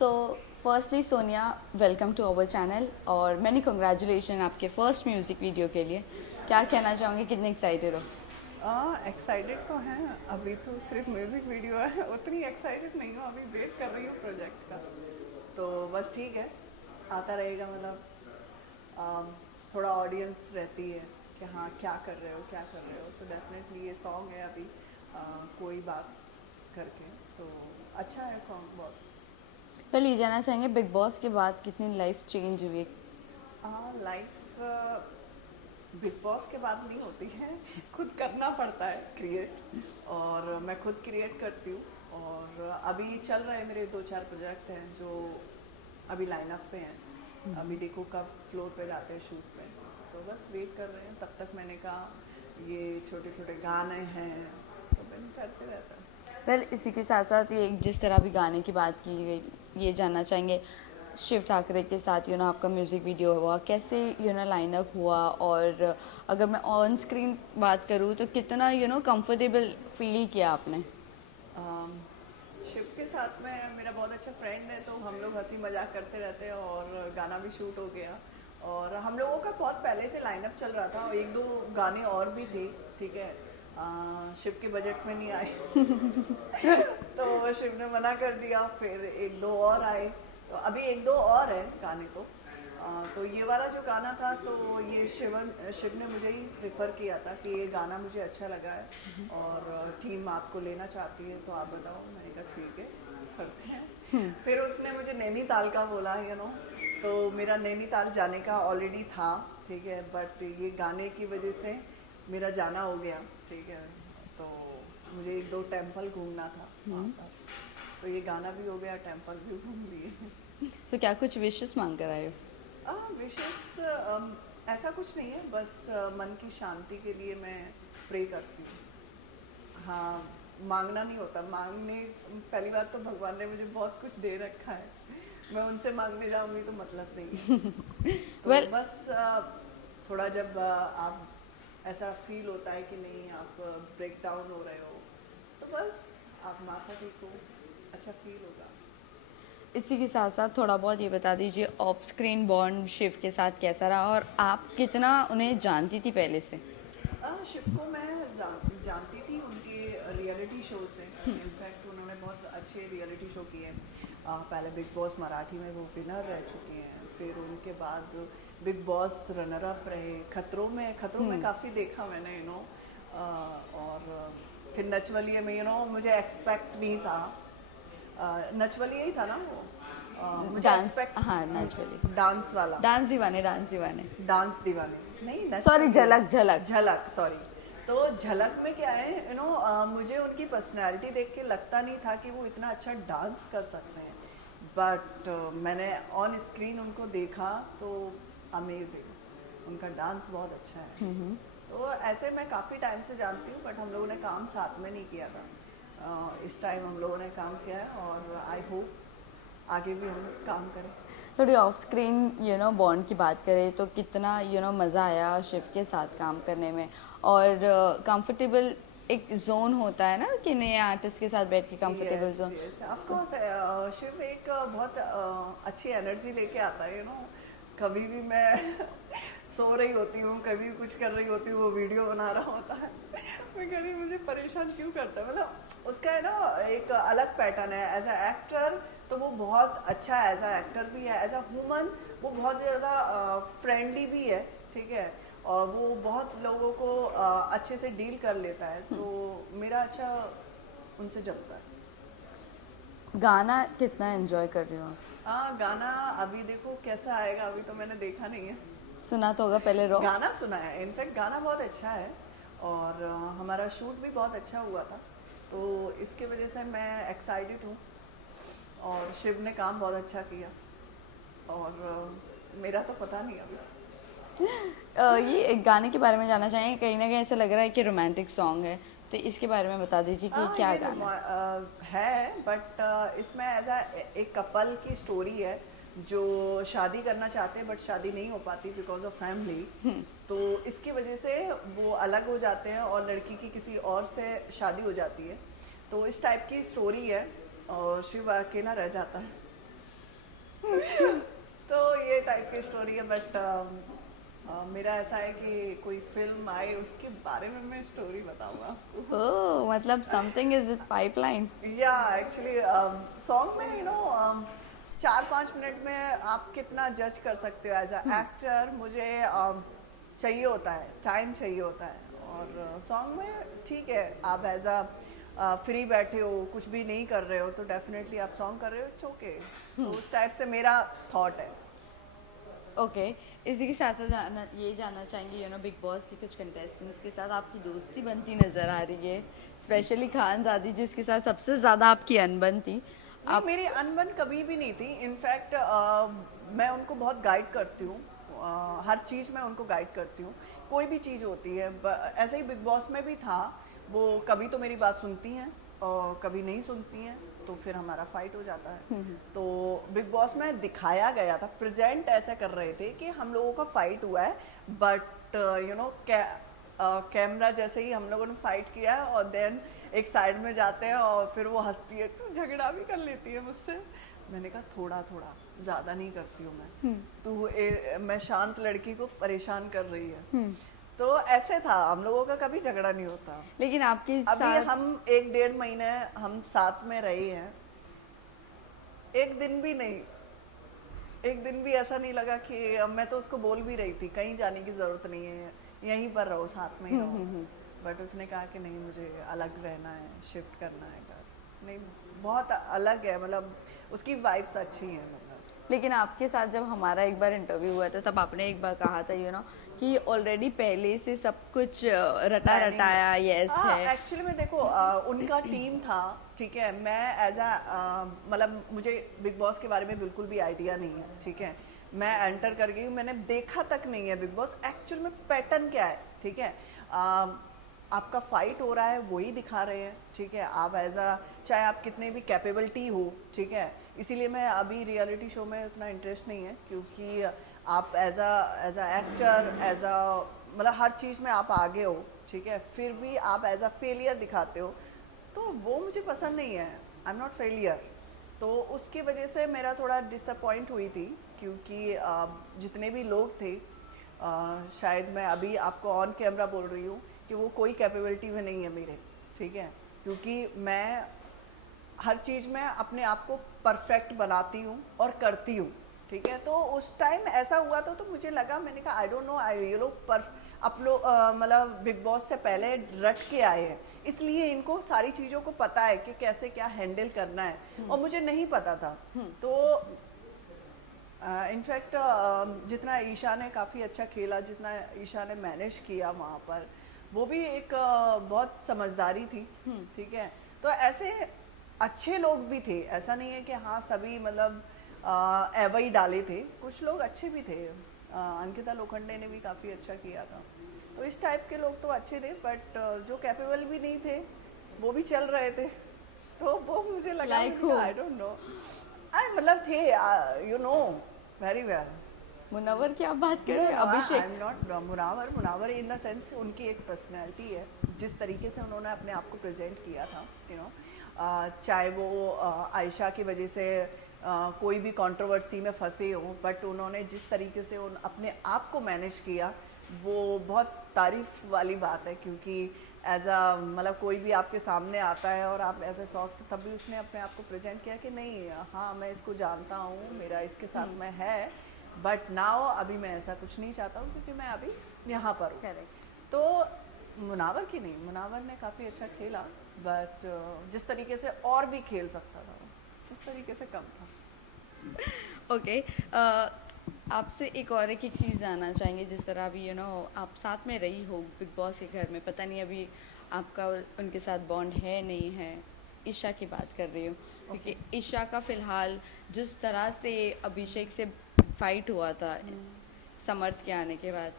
So firstly Sonia, welcome to our channel और many congratulation आपके first music video के लिए। क्या कहना चाहोगे, कितने एक्साइटेड हो? एक्साइटेड तो हैं। अभी तो सिर्फ म्यूजिक वीडियो है, उतनी एक्साइटेड नहीं हूँ। अभी वेट कर रही हूँ प्रोजेक्ट का। तो बस ठीक है, आता रहेगा। मतलब अम, थोड़ा ऑडियंस रहती है कि हाँ क्या कर रहे हो क्या कर रहे हो। तो डेफिनेटली ये सॉन्ग है अभी कोई बात करके। तो अच्छा है सॉन्ग बहुत। पहले ये जानना चाहेंगे, बिग बॉस के बाद कितनी लाइफ चेंज हुई? लाइफ बिग बॉस के बाद नहीं होती है, खुद करना पड़ता है क्रिएट। और मैं खुद क्रिएट करती हूँ। और अभी चल रहे हैं मेरे 2-4 प्रोजेक्ट हैं जो अभी लाइनअप पे हैं। अभी देखो कब फ्लोर पे जाते हैं शूट पे। तो बस वेट कर रहे हैं। तब तक मैंने कहा ये छोटे छोटे गाने हैं तो मैंने करते रहता है। वेल, इसी के साथ साथ ये जिस तरह भी गाने की बात की गई, ये जानना चाहेंगे शिव ठाकरे के साथ आपका म्यूज़िक वीडियो हुआ, कैसे लाइनअप हुआ? और अगर मैं ऑन स्क्रीन बात करूँ तो कितना कंफर्टेबल फील किया आपने? अम, शिव के साथ में मेरा बहुत अच्छा फ्रेंड है, तो हम लोग हंसी मजाक करते रहते हैं और गाना भी शूट हो गया। और हम लोगों का बहुत पहले से लाइनअप चल रहा था और 1-2 गाने और भी थे। ठीक है, शिव के बजट में नहीं आए तो शिव ने मना कर दिया। फिर 1-2 और आए, तो अभी 1-2 और है गाने। तो ये वाला जो गाना था, तो ये शिव ने मुझे ही प्रेफर किया था कि ये गाना मुझे अच्छा लगा है और टीम आपको लेना चाहती है, तो आप बताओ। मैंने कहा ठीक है, करते हैं। फिर उसने मुझे नैनीताल का बोला, तो मेरा नैनीताल जाने का ऑलरेडी था। ठीक है, बट ये गाने की वजह से मेरा जाना हो गया। ठीक है, तो मुझे 1-2 टेम्पल घूमना था वहाँ पर। तो ये गाना भी हो गया, टेम्पल भी घूम लिए। तो क्या कुछ विशेष मांग कर आए हो? विशेष ऐसा कुछ नहीं है, बस मन की शांति के लिए मैं प्रे करती हूँ। हाँ, मांगना नहीं होता। मांगने, पहली बात तो भगवान ने मुझे बहुत कुछ दे रखा है, मैं उनसे मांगने जाऊंगी तो मतलब नहीं है। तो वेल, बस थोड़ा जब आप ऐसा फील होता है कि नहीं आप ब्रेक डाउन हो रहे हो, तो बस आप माथा टेको, अच्छा फील होगा। इसी के साथ साथ थोड़ा बहुत ये बता दीजिए, ऑफ स्क्रीन बॉन्ड शिव के साथ कैसा रहा और आप कितना उन्हें जानती थी पहले से? शिव को मैं जानती थी उनके रियलिटी शो से। इनफैक्ट उन्होंने बहुत अच्छे रियलिटी शो किए हैं। पहले बिग बॉस मराठी में वो विनर रह चुके हैं। फिर उनके बाद बिग बॉस रनर अप रहे। खतरों में काफ़ी देखा मैंने, और फिर नचवलिए में मुझे एक्सपेक्ट नहीं था। नचवलिए ही था ना वो। मुझे डांस, एक्सपेक्ट, हाँ, नाच वाली। डांस वाला, डांस दीवाने, डांस दीवाने। डांस दीवाने नहीं, सॉरी, नचवलिए, झलक झलक। झलक, सॉरी। तो झलक में क्या है, मुझे उनकी पर्सनैलिटी देख के लगता नहीं था कि वो इतना अच्छा डांस कर सकते हैं। बट मैंने ऑन स्क्रीन उनको देखा तो अमेजिंग, उनका डांस बहुत अच्छा है। तो ऐसे मैं काफ़ी टाइम से जानती हूँ, बट हम लोगों ने काम साथ में नहीं किया था। इस टाइम हम लोगों ने काम किया है और आई होप आगे भी हम लोग काम करें। थोड़ी ऑफ स्क्रीन बॉन्ड की बात करें तो कितना मज़ा आया शिव के साथ काम करने में? और कंफर्टेबल एक जोन होता है ना कि नए आर्टिस्ट के साथ बैठ के comfortable yes zone. Yes, of course. Shiv एक बहुत अच्छी एनर्जी लेके आता है। कभी भी मैं सो रही होती हूँ, कभी कुछ कर रही होती हूँ, वो वीडियो बना रहा होता है मैं कह रही मुझे परेशान क्यों करता है। मतलब उसका है ना एक अलग पैटर्न है एज अ एक्टर। तो वो बहुत अच्छा एज अ एक्टर भी है, एज अ ह्यूमन वो बहुत ज़्यादा फ्रेंडली भी है। ठीक है, और वो बहुत लोगों को अच्छे से डील कर लेता है। तो मेरा अच्छा उनसे जमता है। गाना कितना एंजॉय कर रही हो आप? हाँ, गाना अभी देखो कैसा आएगा, अभी तो मैंने देखा नहीं है। सुना तो होगा पहले रॉ। गाना सुना है, इनफैक्ट गाना बहुत अच्छा है। और हमारा शूट भी बहुत अच्छा हुआ था। तो इसके वजह से मैं एक्साइटेड हूँ। और शिव ने काम बहुत अच्छा किया। और मेरा तो पता नहीं अभी। ये एक गाने के बारे में जानना चाहेंगे, कहीं ना कहीं ऐसा लग रहा है कि रोमांटिक सॉन्ग है, तो इसके बारे में बता दीजिए कि क्या ये गाना है? है, बट इसमें एज अ एक कपल की स्टोरी है जो शादी करना चाहते हैं, बट शादी नहीं हो पाती बिकॉज ऑफ फैमिली। तो इसकी वजह से वो अलग हो जाते हैं और लड़की की किसी और से शादी हो जाती है। तो इस टाइप की स्टोरी है और शिव अकेला रह जाता है। तो ये टाइप की स्टोरी है, बट मेरा ऐसा है कि कोई फिल्म आए उसके बारे में मैं स्टोरी बताऊंगा आपको। ओह, मतलब समथिंग इज पाइपलाइन। या एक्चुअली सॉन्ग में चार पाँच मिनट में आप कितना जज कर सकते हो एज अ एक्टर। मुझे चाहिए होता है, टाइम चाहिए होता है। और सॉन्ग में ठीक है, आप एज अ फ्री बैठे हो, कुछ भी नहीं कर रहे हो, तो डेफिनेटली आप सॉन्ग कर रहे हो, इट्स ओके। तो उस टाइप से मेरा थॉट है। ओके, इसी के साथ साथ ये जानना चाहेंगे, बिग बॉस के कुछ कंटेस्टेंट्स के साथ आपकी दोस्ती बनती नज़र आ रही है, स्पेशली खानजादी जिसके साथ सबसे ज़्यादा आपकी अनबन थी। नहीं, आप मेरी अनबन कभी भी नहीं थी। इनफैक्ट मैं उनको बहुत गाइड करती हूँ। हर चीज़ में उनको गाइड करती हूँ, कोई भी चीज़ होती है। ऐसे ही बिग बॉस में भी था, वो कभी तो मेरी बात सुनती हैं और कभी नहीं सुनती हैं, तो फिर हमारा फाइट हो जाता है। तो बिग बॉस में दिखाया गया था, प्रेजेंट ऐसे कर रहे थे कि हम लोगों का फाइट हुआ है, बट कैमरा जैसे ही हम लोगों ने फाइट किया है और देन एक साइड में जाते हैं और फिर वो हंसती है, तो झगड़ा भी कर लेती है मुझसे। मैंने कहा थोड़ा थोड़ा, ज़्यादा नहीं करती हूँ मैं, तू मैं शांत लड़की को परेशान कर रही है। तो ऐसे था, हम लोगों का कभी झगड़ा नहीं होता। लेकिन आपके अभी साथ हम 1 डेढ़ महीने हम साथ में रहे हैं, एक दिन भी नहीं, एक दिन भी ऐसा नहीं लगा कि मैं तो उसको बोल भी रही थी कहीं जाने की ज़रूरत नहीं है, यहीं पर रहो, साथ में ही रहो। बट उसने कहा कि नहीं, मुझे अलग रहना है, शिफ्ट करना है घर। नहीं, बहुत अलग है, मतलब उसकी वाइब्स अच्छी हैं मतलब। लेकिन आपके साथ जब हमारा एक बार इंटरव्यू हुआ था, तब आपने एक बार कहा था कि ऑलरेडी पहले से सब कुछ रटा प्लानिंग है। रटाया यस हाँ, है। एक्चुअली में देखो, उनका टीम था, ठीक है। मैं एज अ मतलब मुझे बिग बॉस के बारे में बिल्कुल भी आइडिया नहीं है, ठीक है। मैं एंटर कर गई, मैंने देखा तक नहीं है बिग बॉस एक्चुअल में पैटर्न क्या है, ठीक है। आपका फाइट हो रहा है, वही दिखा रहे हैं, ठीक है। आप एज अ, चाहे आप कितने भी कैपेबिलिटी हो, ठीक है। इसीलिए मैं अभी रियलिटी शो में उतना इंटरेस्ट नहीं है, क्योंकि आप as a actor, as a मतलब हर चीज़ में आप आगे हो, ठीक है, फिर भी आप एज अ फेलियर दिखाते हो, तो वो मुझे पसंद नहीं है। I am not failure. तो उसकी वजह से मेरा थोड़ा डिसअपॉइंट हुई थी, क्योंकि जितने भी लोग थे, शायद मैं अभी आपको ऑन कैमरा बोल रही हूँ कि वो कोई कैपेबिलिटी में नहीं है मेरे, ठीक है। क्योंकि मैं हर चीज़ में अपने आप को परफेक्ट बनाती हूँ और करती हूँ, ठीक है। तो उस टाइम ऐसा हुआ तो मुझे लगा, मैंने कहा आई डोंट नो, ये लोग आप लोग मतलब बिग बॉस से पहले रट के आए हैं, इसलिए इनको सारी चीज़ों को पता है कि कैसे क्या हैंडल करना है, और मुझे नहीं पता था। तो इनफैक्ट जितना ईशा ने काफ़ी अच्छा खेला, जितना ईशा ने मैनेज किया वहाँ पर, वो भी एक बहुत समझदारी थी, ठीक है। तो ऐसे अच्छे लोग भी थे, ऐसा नहीं है कि हाँ सभी मतलब एवं ही डाले थे, कुछ लोग अच्छे भी थे। अंकिता लोखंडे ने भी काफ़ी अच्छा किया था। तो इस टाइप के लोग तो अच्छे थे, बट जो कैपेबल भी नहीं थे वो भी चल रहे थे। तो वो मुझे लगा, लाइक हो आई डोंट नो, आई मतलब थे, you know very well. Munawar की आप बात कर नो रहे हैं, no, I Abhishek? Am not Munawar in the sense, उनकी एक पर्सनैलिटी है, जिस तरीके से उन्होंने अपने आप को प्रेजेंट किया था, यू नो। चाहे वो आयशा की वजह से कोई भी कंट्रोवर्सी में फंसे हो, बट उन्होंने जिस तरीके से अपने आप को मैनेज किया, वो बहुत तारीफ वाली बात है। क्योंकि एज अ मतलब कोई भी आपके सामने आता है और आप ऐसे सॉफ्ट, तब भी उसने अपने आप को प्रेजेंट किया कि नहीं, हाँ मैं इसको जानता हूँ, मेरा इसके साथ में है, बट नाउ अभी मैं ऐसा कुछ नहीं चाहता हूँ, क्योंकि मैं अभी यहाँ पर हूँ। करेक्ट। तो मुनावर की नहीं, मुनावर ने काफ़ी अच्छा खेला, बट जिस तरीके से और भी खेल सकता था, उस तरीके से कम था। ओके, आपसे एक और एक चीज़ जानना चाहेंगे, जिस तरह अभी आप साथ में रही हो बिग बॉस के घर में, पता नहीं अभी आपका उनके साथ बॉन्ड है नहीं है। ईशा की बात कर रही हूँ, क्योंकि ईशा का फ़िलहाल जिस तरह से अभिषेक से फाइट हुआ था समर्थ के आने के बाद,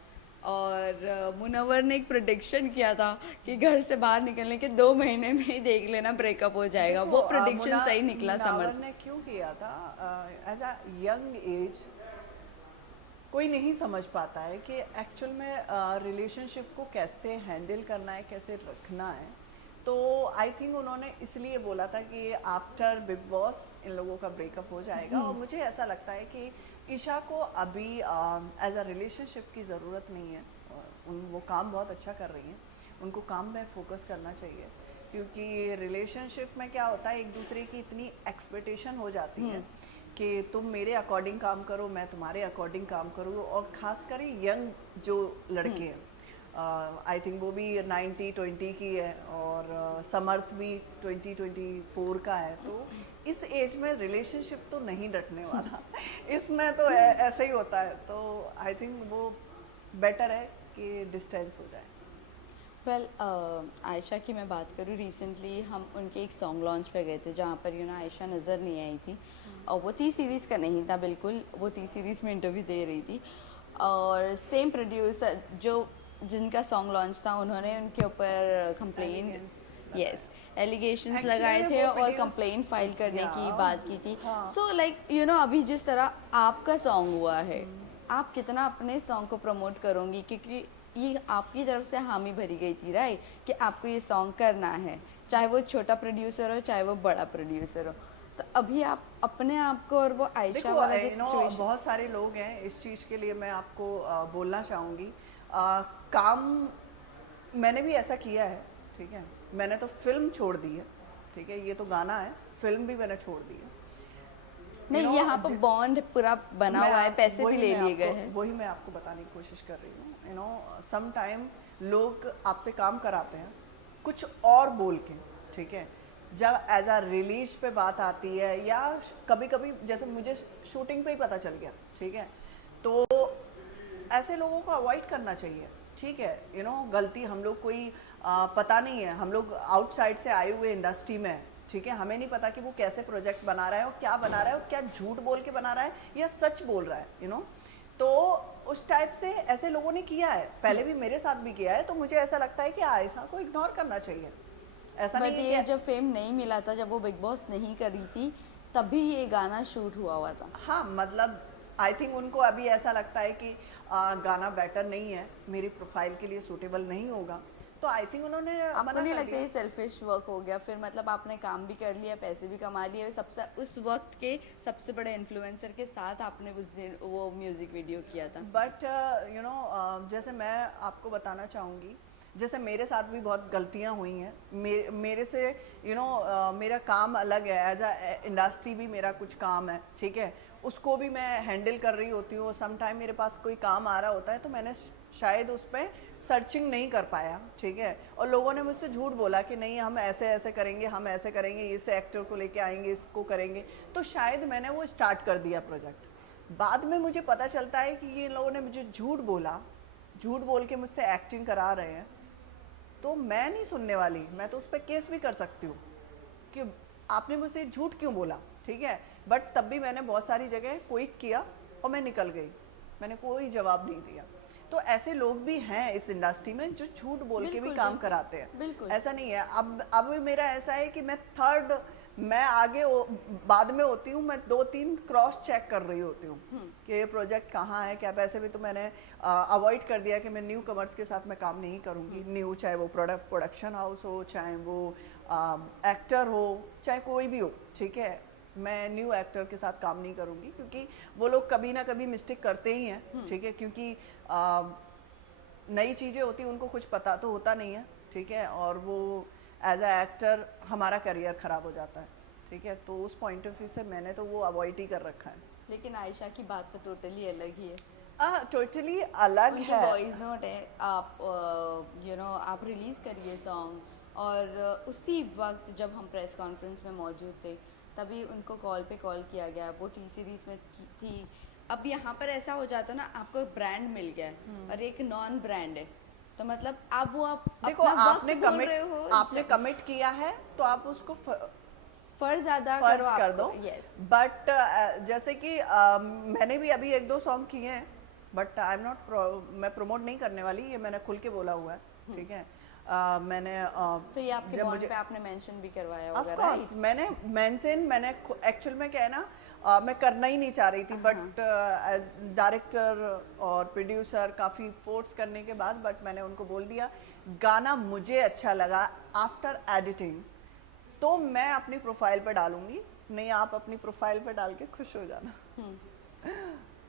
और मुनव्वर ने एक प्रोडिक्शन किया था कि घर से बाहर निकलने के 2 महीने में ही देख लेना ब्रेकअप हो जाएगा, देखो, वो प्रोडिक्शन सही निकला मुनावर समर्थ। ने क्यों किया था? एज अ यंग एज कोई नहीं समझ पाता है कि एक्चुअल में रिलेशनशिप को कैसे हैंडल करना है, कैसे रखना है। तो आई थिंक उन्होंने इसलिए बोला था कि आफ्टर बिग बॉस इन लोगों का ब्रेकअप हो जाएगा। और मुझे ऐसा लगता है कि ईशा को अभी एज अ रिलेशनशिप की ज़रूरत नहीं है। वो काम बहुत अच्छा कर रही हैं, उनको काम में फोकस करना चाहिए, क्योंकि रिलेशनशिप में क्या होता है, एक दूसरे की इतनी एक्सपेक्टेशन हो जाती है कि तुम मेरे अकॉर्डिंग काम करो, मैं तुम्हारे अकॉर्डिंग काम करूँ। और खासकर यंग जो लड़के हैं, आई थिंक वो भी 90-20 की है, और समर्थ भी 20-24 का है। तो इस एज में रिलेशनशिप तो नहीं डटने वाला इसमें तो ऐसे ही होता है। तो आई थिंक वो बेटर है कि डिस्टेंस हो जाए। वेल आयशा की मैं बात करूँ, रिसेंटली हम उनके एक सॉन्ग लॉन्च पे गए थे जहाँ पर आयशा नज़र नहीं आई थी, और वो टी सीरीज़ का नहीं था बिल्कुल, वो टी सीरीज़ में इंटरव्यू दे रही थी। और सेम प्रोड्यूसर जो जिनका सॉन्ग लॉन्च था, उन्होंने उनके ऊपर कंप्लेन, यस, एलिगेशंस Actually लगाए में थे वो और produce- कंप्लेन फाइल करने की Yeah, बात की थी। हाँ। सो लाइक अभी जिस तरह आपका सॉन्ग हुआ है, आप कितना अपने सॉन्ग को प्रमोट करोगी, क्योंकि ये आपकी तरफ से हामी भरी गई थी राइट, कि आपको ये सॉन्ग करना है, चाहे वो छोटा प्रोड्यूसर हो चाहे वो बड़ा प्रोड्यूसर हो। सो अभी आप अपने आप को और वो आयशा देखो, वाला जो सिचुएशन, बहुत सारे लोग हैं, इस चीज़ के लिए मैं आपको बोलना चाहूँगी। काम मैंने भी ऐसा किया है, ठीक है। मैंने तो फिल्म छोड़ दी है, ठीक है, ये तो गाना है, फिल्म भी मैंने छोड़ दी है। नहीं, यहाँ पर बॉन्ड पूरा बना हुआ है, पैसे भी ले लिए गए हैं। वही मैं आपको बताने की कोशिश कर रही हूँ। सम टाइम लोग आपसे काम कराते हैं कुछ और बोल के, ठीक है। जब एज अ रिलीज पे बात आती है, या कभी कभी जैसे मुझे शूटिंग पे ही पता चल गया, ठीक है, तो ऐसे लोगों को अवॉइड करना चाहिए, ठीक है। गलती हम लोग कोई पता नहीं है, हम लोग आउटसाइड से आए हुए इंडस्ट्री में, ठीक है, हमें नहीं पता कि वो कैसे प्रोजेक्ट बना रहा है और क्या बना रहा है और क्या झूठ बोल के बना रहा है या सच बोल रहा है। तो उस टाइप से ऐसे लोगों ने किया है, पहले भी मेरे साथ भी किया है। तो मुझे ऐसा लगता है कि आयशा को इग्नोर करना चाहिए। ऐसा बट नहीं ये है जब फेम नहीं मिला था, जब वो बिग बॉस नहीं करी थी, तभी ये गाना शूट हुआ था। हाँ, मतलब आई थिंक उनको अभी ऐसा लगता है कि गाना बेटर नहीं है, मेरी प्रोफाइल के लिए सूटेबल नहीं होगा, तो आई थिंक उन्होंने आपको मना नहीं कर लगता दिया। ये सेल्फिश वर्क हो गया फिर? मतलब आपने काम भी कर लिया, पैसे भी कमा लिए, सबसे उस वक्त के सबसे बड़े इन्फ्लुएंसर के साथ आपने उस दिन वो म्यूजिक वीडियो किया था। बट जैसे मैं आपको बताना चाहूँगी, जैसे मेरे साथ भी बहुत गलतियाँ हुई हैं। मेरे से मेरा काम अलग है, एज अ इंडस्ट्री भी मेरा कुछ काम है, ठीक है, उसको भी मैं हैंडल कर रही होती हूँ। सम टाइम मेरे पास कोई काम आ रहा होता है तो मैंने शायद उस पर सर्चिंग नहीं कर पाया, ठीक है, और लोगों ने मुझसे झूठ बोला कि नहीं हम ऐसे ऐसे करेंगे, हम ऐसे करेंगे, इस एक्टर को लेके आएंगे, इसको करेंगे, तो शायद मैंने वो स्टार्ट कर दिया प्रोजेक्ट। बाद में मुझे पता चलता है कि ये लोगों ने मुझे झूठ बोला, झूठ बोल के मुझसे एक्टिंग करा रहे हैं, तो मैं नहीं सुनने वाली, मैं तो उस पर केस भी कर सकती हूँ कि आपने मुझसे झूठ क्यों बोला, ठीक है। बट तब भी मैंने बहुत सारी जगह क्विट किया और मैं निकल गई, मैंने कोई जवाब नहीं दिया। तो ऐसे लोग भी हैं इस इंडस्ट्री में जो झूठ बोल के भी काम कराते हैं, बिल्कुल ऐसा नहीं है। अब मेरा ऐसा है कि मैं आगे बाद में होती हूँ, मैं 2-3 क्रॉस चेक कर रही होती हूँ कि ये प्रोजेक्ट कहाँ है, क्या पैसे भी। तो मैंने अवॉइड कर दिया कि मैं न्यू कमर्स के साथ मैं काम नहीं करूँगी। न्यू, चाहे वो प्रोडक्शन हाउस हो, चाहे वो एक्टर हो, चाहे कोई भी हो, ठीक है, मैं न्यू एक्टर के साथ काम नहीं करूँगी, क्योंकि वो लोग कभी ना कभी मिस्टेक करते ही हैं, ठीक है, क्योंकि नई चीज़ें होती हैं, उनको कुछ पता तो होता नहीं है, ठीक है, और वो एज अ एक्टर हमारा करियर ख़राब हो जाता है, ठीक है। तो उस पॉइंट ऑफ व्यू से मैंने तो वो अवॉइड ही कर रखा है। लेकिन आयशा की बात तो टोटली अलग ही है, टोटली अलग उनके है। वॉइस नोट है, आप आप रिलीज़ करिए सॉन्ग, और उसी वक्त जब हम प्रेस कॉन्फ्रेंस में मौजूद थे तभी उनको कॉल पे कॉल किया गया, वो टी सीरीज़ में थी। अब यहाँ पर ऐसा हो जाता ना, आपको एक ब्रांड मिल गया है और एक नॉन ब्रांड है, तो मतलब आप देखो, अपना आपने वक्त बोल रहे हो, आपने कमिट किया है तो आप उसको फर्ज अदा फर्ज करो कर दो। यस। बट जैसे कि मैंने भी अभी 1-2 सॉन्ग किए हैं, बट आई एम नॉट, मैं प्रमोट नहीं करने वाली, ये मैंने खुल के बोला हुआ है, ठीक है। मैंने तो ये आपके जब बॉन्ड मुझे पे आपने मेंशन भी करवाया ऑफ होगा, कोर्स राइट? मैंने एक्चुअल में क्या है ना, मैं करना ही नहीं चाह रही थी, बट डायरेक्टर और प्रोड्यूसर काफ़ी फोर्स करने के बाद बट मैंने उनको बोल दिया गाना मुझे अच्छा लगा आफ्टर एडिटिंग तो मैं अपनी प्रोफाइल पर डालूंगी, नहीं आप अपनी प्रोफाइल पर डाल के खुश हो जाना।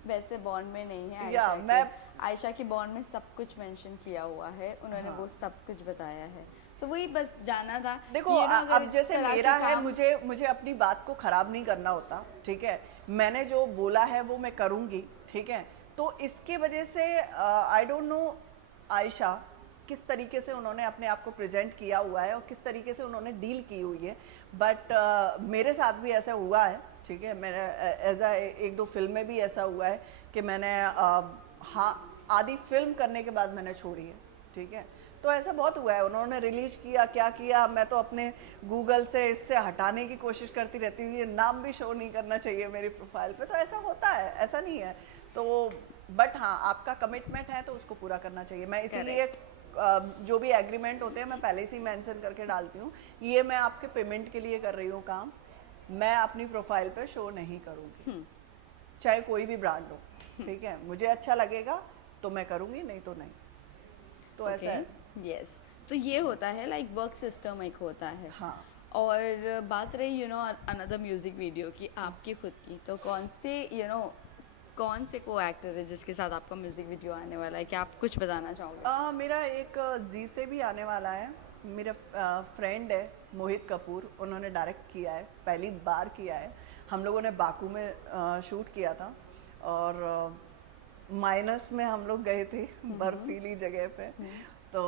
वैसे बॉन्ड में नहीं है या आयशा मैं आयशा की बॉन्ड में सब कुछ मेंशन किया हुआ है, उन्होंने वो सब कुछ बताया है, तो वही बस जाना था। देखो कि, you know, अगर अब इस जैसे तरह के मेरा है, काम- मुझे अपनी बात को खराब नहीं करना होता, ठीक है, मैंने जो बोला है वो मैं करूंगी, ठीक है, तो इसकी वजह से आई डोंट नो आयशा किस तरीके से उन्होंने अपने आप को प्रेजेंट किया हुआ है और किस तरीके से उन्होंने डील की हुई है, बट मेरे साथ भी ऐसा हुआ है, ठीक है, मेरा एज एक दो फिल्म में भी ऐसा हुआ है कि मैंने हाँ आधी फिल्म करने के बाद मैंने छोड़ी है, ठीक है, तो ऐसा बहुत हुआ है, उन्होंने रिलीज किया क्या किया, मैं तो अपने गूगल से इससे हटाने की कोशिश करती रहती हूँ, ये नाम भी शो नहीं करना चाहिए मेरी प्रोफाइल पे, तो ऐसा होता है, ऐसा नहीं है, तो बट हाँ आपका कमिटमेंट है तो उसको पूरा करना चाहिए। मैं इसीलिए जो भी एग्रीमेंट होते हैं मैं पहले से ही मेंशन करके डालती हूँ, ये मैं आपके पेमेंट के लिए कर रही हूँ काम, मैं अपनी प्रोफाइल पे शो नहीं करूँगी, चाहे कोई भी ब्रांड हो, ठीक है, मुझे अच्छा लगेगा तो मैं करूँगी, नहीं तो नहीं, तो ऐसा है। यस, तो ये होता है लाइक वर्क सिस्टम एक होता है। हाँ। और बात रही अनदर म्यूजिक वीडियो की, आपकी खुद की, तो कौन से कौन से को एक्टर है जिसके साथ आपका म्यूजिक वीडियो आने वाला है, क्या आप कुछ बताना चाहोगे? मेरा एक जी से भी आने वाला है, मेरा फ्रेंड है मोहित कपूर, उन्होंने डायरेक्ट किया है, पहली बार किया है, हम लोगों ने बाकू में शूट किया था और माइनस में हम लोग गए थे बर्फीली जगह पे, तो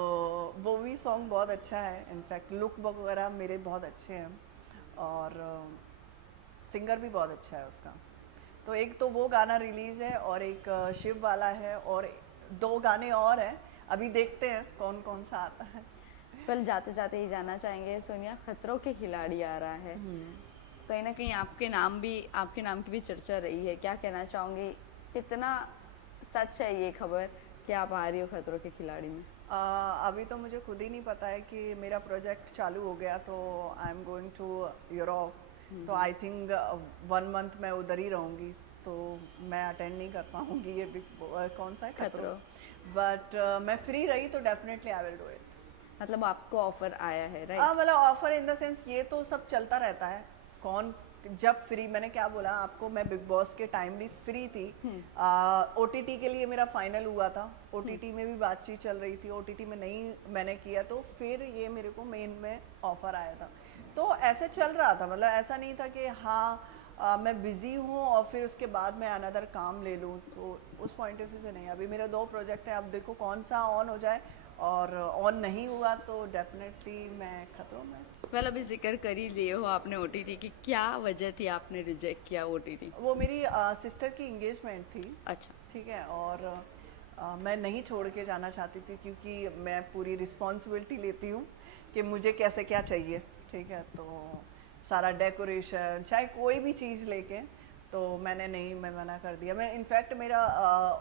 वो भी सॉन्ग बहुत अच्छा है, इनफैक्ट लुक वगैरह मेरे बहुत अच्छे हैं और सिंगर भी बहुत अच्छा है उसका, तो एक तो वो गाना रिलीज है और एक शिव वाला है और 2 गाने और हैं, अभी देखते हैं कौन कौन सा आता है। पहले जाते जाते ही जानना चाहेंगे, सोनिया खतरों के खिलाड़ी आ रहा है, कहीं ना कहीं आपके नाम की भी चर्चा रही है, क्या कहना चाहोगे, कितना सच है ये खबर कि आप आ रही हो खतरों के खिलाड़ी में? अभी तो मुझे खुद ही नहीं पता है कि मेरा प्रोजेक्ट चालू हो गया तो I am going to Europe, तो आई थिंक 1 मंथ मैं उधर ही रहूँगी, तो मैं अटेंड नहीं कर पाऊँगी ये कौन सा है खतरों, बट मैं फ्री रही तो definitely I will do it. मतलब आपको ऑफर आया है, राइट? मतलब ऑफर इन द सेंस ये तो सब चलता रहता है, कौन जब फ्री, मैंने क्या बोला आपको, मैं बिग बॉस के टाइम भी फ्री थी, ओटीटी के लिए मेरा फाइनल हुआ था, ओटीटी में भी बातचीत चल रही थी, ओटीटी में नहीं मैंने किया, तो फिर ये मेरे को मेन में ऑफर आया था, तो ऐसे चल रहा था, मतलब ऐसा नहीं था कि हाँ मैं बिजी हूँ और फिर उसके बाद मैं अनदर काम ले लूँ, तो उस पॉइंट ऑफ व्यू से नहीं, अभी मेरे 2 प्रोजेक्ट हैं, अब देखो कौन सा ऑन हो जाए, और ऑन नहीं हुआ तो डेफिनेटली मैं खतरों में। वेल, अभी जिक्र कर ही लिए हो आपने ओटीटी की, क्या वजह थी आपने रिजेक्ट किया ओटीटी? वो मेरी सिस्टर की एंगेजमेंट थी, अच्छा, ठीक है, और मैं नहीं छोड़ के जाना चाहती थी क्योंकि मैं पूरी रिस्पॉन्सिबिलिटी लेती हूँ कि मुझे कैसे क्या चाहिए, ठीक है, तो सारा डेकोरेशन चाहे कोई भी चीज़ लेके, तो मैं मना कर दिया। मैं इनफैक्ट मेरा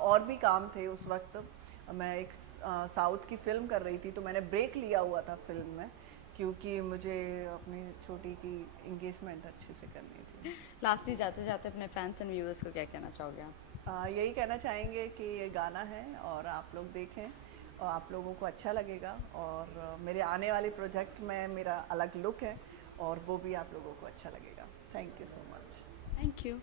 और भी काम थे उस वक्त, मैं एक साउथ की फिल्म कर रही थी, तो मैंने ब्रेक लिया हुआ था फिल्म में क्योंकि मुझे अपनी छोटी की एंगेजमेंट अच्छे से करनी थी। लास्टली जाते जाते अपने फैंस एंड व्यूअर्स को क्या कहना चाहोगे आप? यही कहना चाहेंगे कि ये गाना है और आप लोग देखें और आप लोगों को अच्छा लगेगा, और मेरे आने वाले प्रोजेक्ट में मेरा अलग लुक है और वो भी आप लोगों को अच्छा लगेगा। Thank you so much. Thank you.